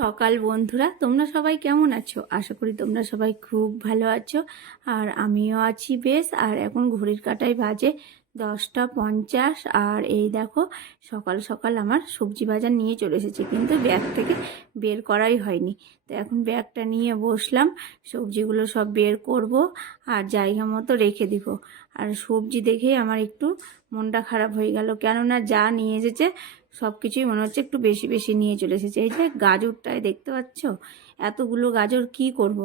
সকাল বন্ধুরা, তোমরা সবাই কেমন আছো? আশা করি তোমরা সবাই খুব ভালো আছো। আর আমিও আছি বেশ। আর এখন ঘড়ির কাঁটায় বাজে 10টা 50। আর এই দেখো, সকাল সকাল আমার সবজি বাজার নিয়ে চলে এসেছে, কিন্তু ব্যাগ থেকে বের করাই হয়নি। তো এখন ব্যাগটা নিয়ে বসলাম, সবজিগুলো সব বের করব আর জায়গা মতো রেখে দিব। আর সবজি দেখেই আমার একটু মনটা খারাপ হয়ে গেল, কেননা যা নিয়ে এসেছে সব কিছুই মনে হচ্ছে একটু বেশি বেশি নিয়ে চলে এসেছে। এই যে গাজরটায় দেখতে পাচ্ছ, এতগুলো গাজর কি করব,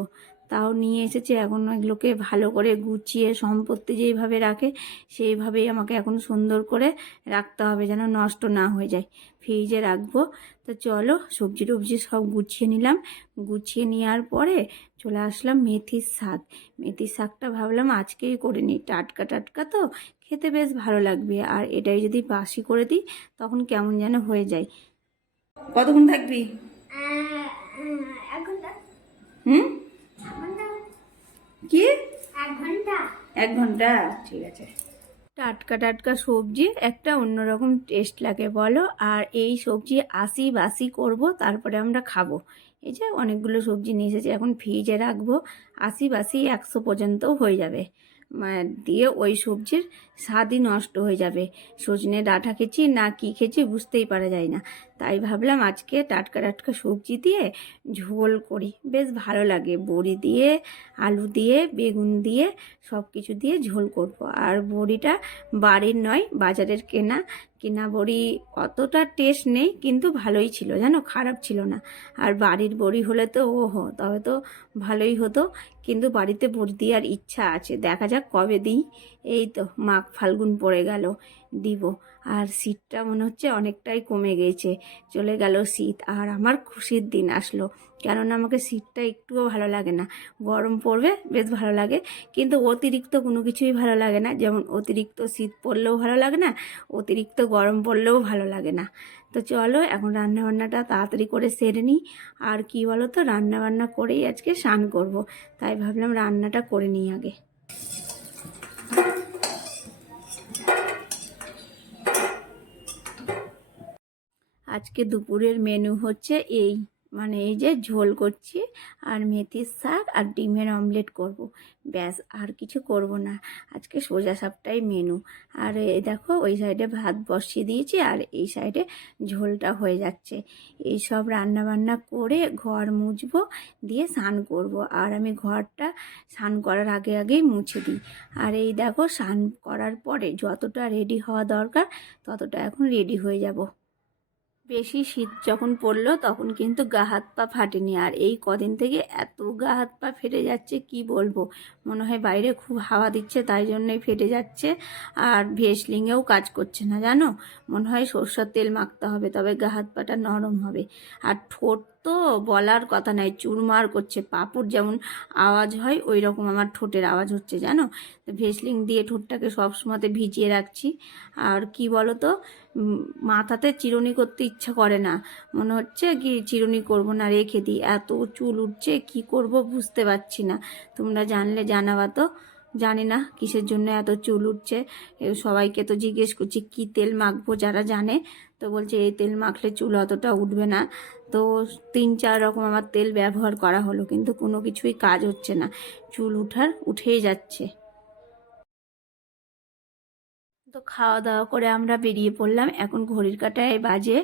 তাও নিয়ে এসেছে। এখন এগুলোকে ভালো করে গুছিয়ে, সম্পত্তি যেইভাবে রাখে সেইভাবেই আমাকে এখন সুন্দর করে রাখতে হবে, যেন নষ্ট না হয়ে যায়। ফ্রিজে রাখবো। তো চলো, সবজি টবজি সব গুছিয়ে নিলাম। গুছিয়ে নেওয়ার পরে চলে আসলাম মেথির শাক। মেথির শাকটা ভাবলাম আজকেই করে নিই, টাটকা টাটকা তো খেতে বেশ ভালো লাগবে। আর এটাই যদি বাসি করে দিই তখন কেমন যেন হয়ে যায়। কতক্ষণ থাকবি? হুম, কি 1 ঘন্টা? 1 ঘন্টা, ঠিক আছে। টাটকা টাটকা সবজির একটা অন্যরকম টেস্ট লাগে বলো। আর এই সবজি আশি বাসি করব, তারপরে আমরা খাবো। এই যে অনেকগুলো সবজি নিয়ে এসেছি, এখন ফ্রিজে রাখবো। আশি বাসি 100 পর্যন্তও হয়ে যাবে। দিয়ে ওই সবজির স্বাদই নষ্ট হয়ে যাবে। সজনে ডাঁটা খেয়েছি না কি খেয়েছি বুঝতেই পারা যায় না। তাই ভাবলাম আজকে টাটকা টাটকা সবজি দিয়ে ঝোল করি, বেশ ভালো লাগে। বড়ি দিয়ে, আলু দিয়ে, বেগুন দিয়ে, সব কিছু দিয়ে ঝোল করব। আর বড়িটা বাড়ির নয়, বাজারের কেনা। কেনা বড়ি অতটা টেস্ট নেই, কিন্তু ভালোই ছিল, জানো, খারাপ ছিল না। আর বাড়ির বড়ি হলে তো ওহো, তবে তো ভালোই হতো। কিন্তু বাড়িতে বড়ি দেওয়ার ইচ্ছা আছে, দেখা যাক কবে দিই। এই তো মাঘ ফাল্গুন পড়ে গেল, দিব। আর শীতটা মনে হচ্ছে অনেকটাই কমে গেছে, চলে গেল শীত। আর আমার খুশির দিন আসলো, কেননা আমাকে শীতটা একটুও ভালো লাগে না। গরম পড়বে বেশ ভালো লাগে, কিন্তু অতিরিক্ত কোনো কিছুই ভালো লাগে না। যেমন অতিরিক্ত শীত পড়লেও ভালো লাগে না, অতিরিক্ত গরম পড়লেও ভালো লাগে না। তো চলো এখন রান্নাবান্নাটা তাড়াতাড়ি করে সেরে নিই। আর কি বলো তো, রান্নাবান্না করেই আজকে স্নান করব, তাই ভাবলাম রান্নাটা করে নিই আগে। আজকে দুপুরের মেনু হচ্ছে এই, এই যে ঝোল করছি, আর মেথির শাক আর ডিমের অমলেট করব। ব্যাস, আর কিছু করব না। আজকে সোজা সাপটাই মেনু। আর এই দেখো, ওই সাইডে ভাত বসিয়ে দিয়েছি, আর এই সাইডে ঝোলটা হয়ে যাচ্ছে। এই সব রান্না বান্না করে ঘর মুছবো, দিয়ে স্নান করব। আর আমি ঘরটা স্নান করার আগে আগেই মুছে দিই। আর এই দেখো, স্নান করার পরে যতটা রেডি হওয়া দরকার ততটা এখন রেডি হয়ে যাব। বেশি শীত যখন পড়লো তখন কিন্তু গা হাত পা ফাটেনি, আর এই কদিন থেকে এত গা হাত পা ফেটে যাচ্ছে কি বলবো। মনে হয় বাইরে খুব হাওয়া দিচ্ছে, তাই জন্যই ফেটে যাচ্ছে। আর ভেসলিংয়েও কাজ করছে না, জানো। মনে হয় সরষের তেল মাখতে হবে, তবে গা হাত পাটা নরম হবে। আর ঠোঁট তো বলার কথা নাই, চুরমার করছে। পাঁপড় যেমন আওয়াজ হয় ওই রকম আমার ঠোঁটের আওয়াজ হচ্ছে, জানো। তো ভেসলিং দিয়ে ঠোঁটটাকে সবসময়তে ভিজিয়ে রাখছি। আর কি বলো তো, মাথাতে চিরুনি করতে ইচ্ছা করে না, মনে হচ্ছে কি চিরুনি করব না, রেখে দিই। এত চুল উঠছে, কি করব বুঝতে পারছি না। তোমরা জানলে জানাবা তো। জানি না কিসের জন্য এত চুল উঠছে। সবাইকে তো জিজ্ঞেস করছি কি তেল মাখবো, যারা জানে তো বলছে এই তেল মাখলে চুল অতটা উঠবে না। তো 3-4 রকম আমার তেল ব্যবহার করা হলো, কিন্তু কোনো কিছুই কাজ হচ্ছে না, চুল উঠেই যাচ্ছে। তো খাওয়া দাওয়া করে আমরা বেরিয়ে পড়লাম। এখন ঘড়ির কাঁটায় বাজে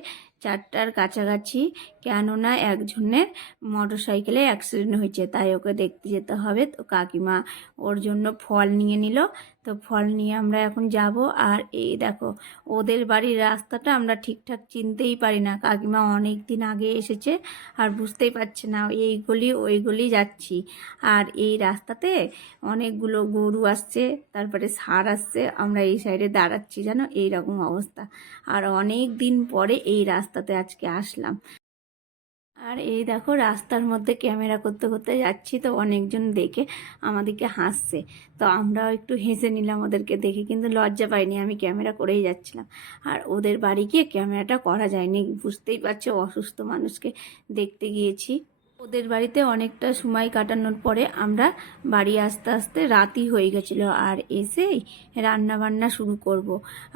4টার কাছাকাছি, কেননা একজনের মোটর সাইকেলে অ্যাক্সিডেন্ট হয়েছে, তাই ওকে দেখতে যেতে হবে। তো কাকিমা ওর জন্য ফল নিয়ে নিল। তো ফল নিয়ে আমরা এখন যাব। আর এই দেখো, ওদের বাড়ির রাস্তাটা আমরা ঠিকঠাক চিনতেই পারি না। কাকিমা অনেক দিন আগে এসেছে, আর বুঝতেই পারছে না এই গলি ওই গলি যাচ্ছি। আর এই রাস্তাতে অনেকগুলো গরু আসছে, তারপরে ষাঁড় আসছে, আমরা এই সাইডে দাঁড়াচ্ছি, জানো, এই রকম অবস্থা। আর অনেক দিন পরে এই রাস্তাতে আজকে আসলাম। আর এই দেখো, রাস্তার মধ্যে ক্যামেরা করতে করতে যাচ্ছি, তো অনেকজন দেখে আমাদেরকে হাসছে। তো আমরাও একটু হেসে নিলাম ওদেরকে দেখে, কিন্তু লজ্জা পাইনি, আমি ক্যামেরা করেই যাচ্ছিলাম। আর ওদের বাড়ি গিয়ে ক্যামেরাটা করা যায়নি, বুঝতেই পারছো, অসুস্থ মানুষকে দেখতে গিয়েছি। ওদের বাড়িতে অনেকটা সময় কাটানোর পরে আমরা বাড়ি আসতে আসতে রাতই হয়ে গেছিলো, আর এসেই রান্না বান্না শুরু করব।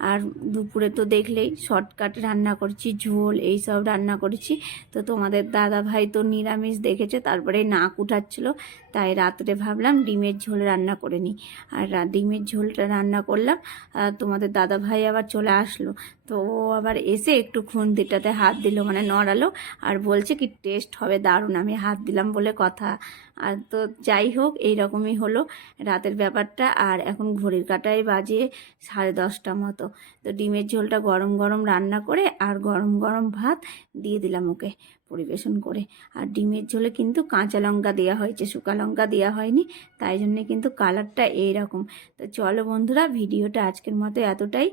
আর দুপুরে তো দেখলেই শর্টকাট রান্না করছি, ঝোল এইসব রান্না করেছি। তো তোমাদের দাদা ভাই তো নিরামিষ দেখেছে, তারপরে নাক উঠাচ্ছিলো, তাই রাত্রে ভাবলাম ডিমের ঝোল রান্না করে নিই। আর ডিমের ঝোলটা রান্না করলাম। আর তোমাদের দাদা ভাই আবার চলে আসলো, তো ও আবার এসে একটু খুন্তিটাতে হাত দিল, মানে নড়ালো, আর বলছে কি টেস্ট হবে দারুণ। আমি হাত দিলাম বলে কথা। আর তো যাই হোক, এইরকমই হলো রাতের ব্যাপারটা। আর এখন ঘড়ির কাঁটায় বাজে 10:30 মতো। তো ডিমের ঝোলটা গরম গরম রান্না করে আর গরম গরম ভাত দিয়ে দিলাম ওকে পরিবেশন করে। আর ডিমের ঝোলে কিন্তু কাঁচা লঙ্কা দেওয়া হয়েছে, শুকা লঙ্কা দেওয়া হয়নি, তাই জন্যে কিন্তু কালারটা এইরকম। তো চলো বন্ধুরা, ভিডিওটা আজকের মতো এতটাই।